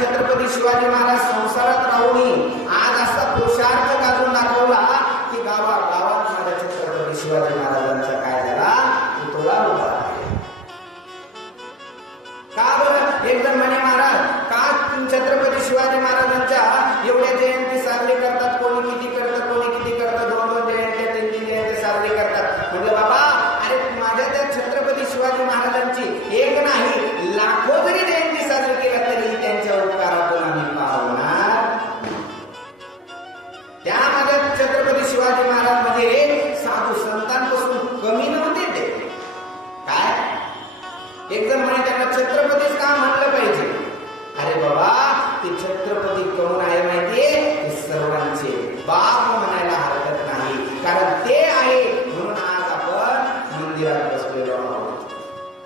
छत्रपती शिवाजी महाराज संसारात राहून आज असा पुरुषार्थ गाजून दाखवला की गावागावात माझ्या छत्रपती शिवाजी महाराजांचा काय झाला पुतळा उभा आहे. का बरं? एक जण म्हणे महाराज का छत्रपती शिवाजी महाराजांच्या एवढ्या जयंती साजरी करतात, कोणी किती करतात, कोणी किती करतात, 2-2 जयंत्या 3-3 जयंती साजरी करतात. म्हणजे बाबा अरे माझ्या त्या छत्रपती शिवाजी महाराजांची एक नाही लाखो जरी जयंती साजरी केल्या तरी त्यांच्या उपकारातून आम्ही पावणार. त्या माझ्या छत्रपती शिवाजी महाराज म्हणजे साधू संतांपासून कमी नव्हते ते. काय एक जण म्हणे त्यांना छत्रपतीच का म्हणलं पाहिजे? अरे बाबा ते छत्रपती कोण आहे माहितीये? ते सर्वांचे बाप म्हणायला हरकत नाही, कारण ते आहे म्हणून आज आपण मंदिरात बसलेलो आहोत.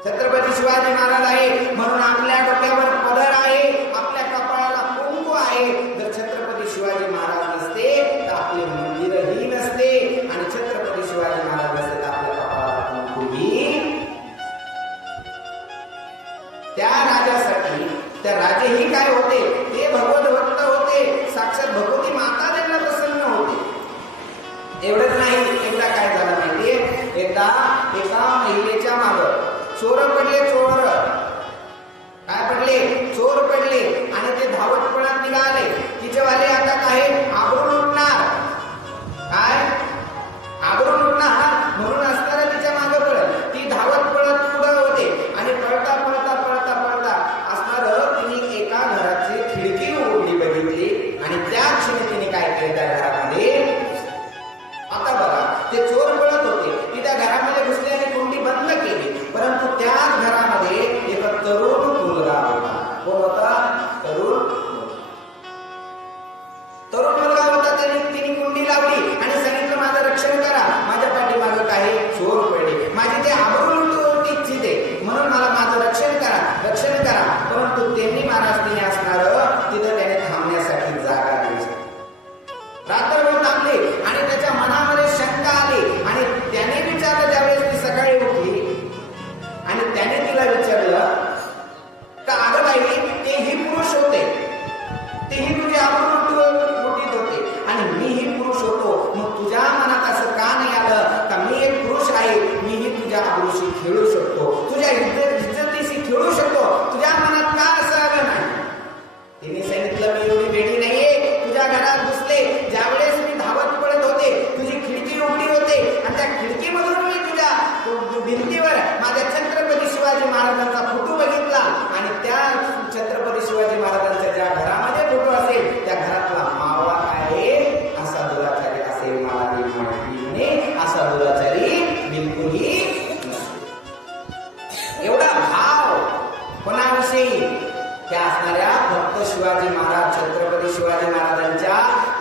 छत्रपती शिवाजी महाराज आहे म्हणून आपल्या डोक्यावर पदर आहे, आपल्या कपाळाला कुंकू आहे. जर छत्रपती शिवाजी महाराज नसते तर आपले मंदिरही नसते, आणि छत्रपती शिवाजी महाराज नसते तर आपल्या कपाळाला कुंकूही. त्या राजासाठी त्या राजेही काय होते? ते भगवत भक्त होते, साक्षात भगवती माता त्यांना प्रसन्न होते. एवढंच नाही, एकदा काय झालं माहितीये? एकदा एका महिलेच्या मागं चोर पडले. चोर काय पडले? चोर पडले आणि ते धावत पळत निघाले. तिचेवाले आता काय आबरून उठणार, काय आबरून उठणार म्हणून असताना तिच्या मागं पळत ती धावत पळत पुढे होते, आणि पळता पळता पळता पळता असणार तिने एका घराची खिडकी उघडली बघितली, आणि त्या क्षणी तिने काय केलं त्या घरामध्ये. आता बघा ते चोर पळत होते, ती त्या घरामध्ये घुसली आणि कुंडी बंद केली, परंतु त्याच घरामध्ये एक तरुण मुलगा होता. कोण होता? तरुण मुलगा होता. तिने कुंडी लावली आणि सांगितलं माझं रक्षण करा, माझ्या पाठीमागं काही चोर पडले, माझे ते आबरून लुटू इच्छिते म्हणून मला माझं रक्षण करा. परंतु त्यांनी महाराज तिने असणार तिथं त्याने थांबण्यासाठी जागा दिली. रात्रभर थांबले आणि त्याच्या मनामध्ये शंका आली, आणि त्याने विचारलं ज्यावेळेस ती सकाळी उठली आणि त्याने तिला विचारलं का अगं बाई तेही पुरुष होते, तेही तुझे आबरू लुटीत होते आणि मीही पुरुष होतो, मग तुझ्या मनात असं का नाही आलं का मी एक पुरुष आहे, मीही तुझ्या आबरूशी खेळू शकतो, तुझ्या इज्जतीशी खेळू शकतो, तुझ्या मनात का असं आलं नाही? तिने सांगितलं मी एवढी वेडी नाहीये, तुझ्या घरात घुसले ज्यावेळेस मी धावत पळत होते, तुझी खिडकी उघडी होते आणि त्या खिडकीमधून मी तुझ्या भिंतीवर माझ्या छत्रपती शिवाजी महाराजांचा फोटो बघितला, आणि त्या छत्रपती शिवाजी महाराजांच्या ज्या घरामध्ये फोटो असेल त्या घरातला मावळा आहे असा दुराचारी असेल मला म्हणे, असा दुराचारी बिलकुलही एवढा भाव कोणाविषयी? त्या असणाऱ्या भक्त शिवाजी महाराज छत्रपती शिवाजी महाराजांच्या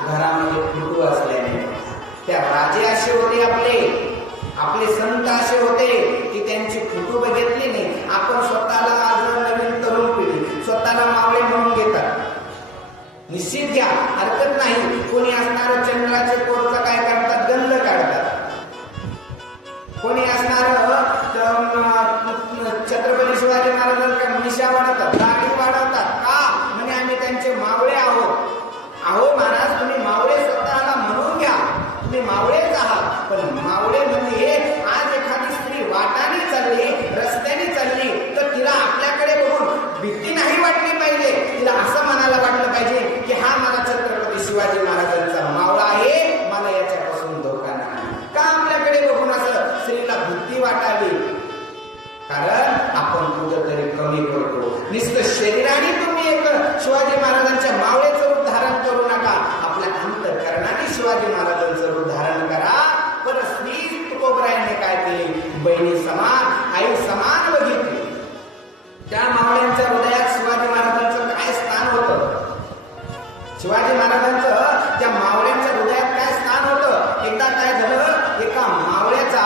घरामध्ये फोटो असल्याने. त्या राजे असे होते, आपले संत असे होते की त्यांची फोटो बघितली नाही. आपण स्वतःला आज नवीन तरुण पिढी स्वतःला मावळे म्हणून घेतात, निश्चित घ्या हरकत नाही. कोणी असणार चंद्राचे कोरचा काय करतात? गंध काढतात. कोणी असणार छत्रपती शिवाजी महाराजांच्या मिशा वाढवतात, दाढी वाढवतात. का? म्हणजे आम्ही त्यांचे मावळे आहोत. अहो महाराज तुम्ही मावळे स्वतःला म्हणून घ्या, तुम्ही मावळेच आहात, पण मावळे म्हणजे आज एखादी स्त्री वाटाने चालली, रस्त्याने चालली तर तिला आपल्याकडे बघून भीती नाही वाटली पाहिजे, तिला असं म्हणायला वाटलं पाहिजे की हा माझा छत्रपती शिवाजी महाराजांचा मावळा आहे, मला याच्यापासून धोका नाही. का आपल्याकडे बघून असं स्त्रीला भीती वाटावी? कारण आपण कुठेतरी कमी करतो. नुसतं शरीराने तुम्ही एक शिवाजी महाराजांच्या मावळेचं रूप धारण करू नका, आपल्या अंतःकरणाने शिवाजी महाराजांचं रूप धारण करा. पण स्त्री तुकोबरायांनी काय केली? बहिणी समान, आई समान बघितली. त्या मावळ्यांच्या हृदयात शिवाजी महाराजांचं काय स्थान होतं? शिवाजी महाराजांचं त्या मावळ्यांच्या हृदयात काय स्थान होतं? एकदा काय झालं, एका मावळ्याचा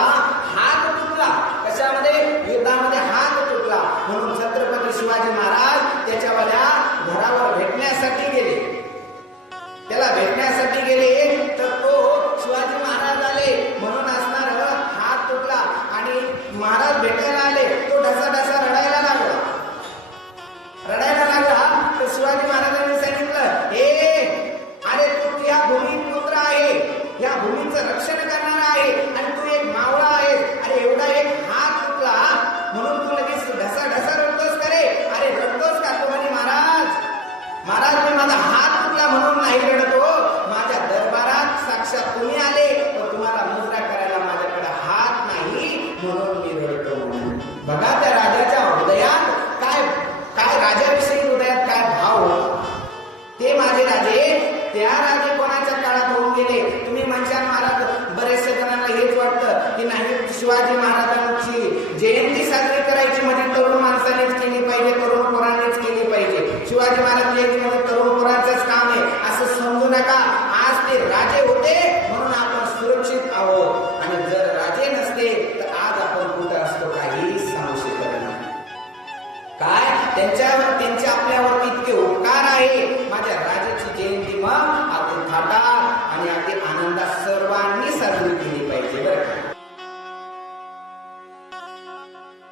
हात तुटला. कशामध्ये? युद्धामध्ये हात तुटला. म्हणून छत्रपती शिवाजी महाराज त्याच्यावाल्या घरावर भेटण्यासाठी गेले. त्याला भेटण्यासाठी गेले तर तो शिवाजी महाराज आले म्हणून असणार हात तुटला, आणि महाराज भेटायला आले. तो ढसा ढसा रडायला लागला. तर शिवाजी महाराज या राजे कोणाच्या काळात होऊन गेले. तुम्ही म्हणशाल महाराज बरेचसे जणांना हेच वाटतं की नाही शिवाजी महाराजांची जयंती साजरी करायची म्हणजे तरुण माणसानेच केली पाहिजे, तरुण पोरांनीच केली पाहिजे. शिवाजी महाराज जयंती म्हणजे तरुण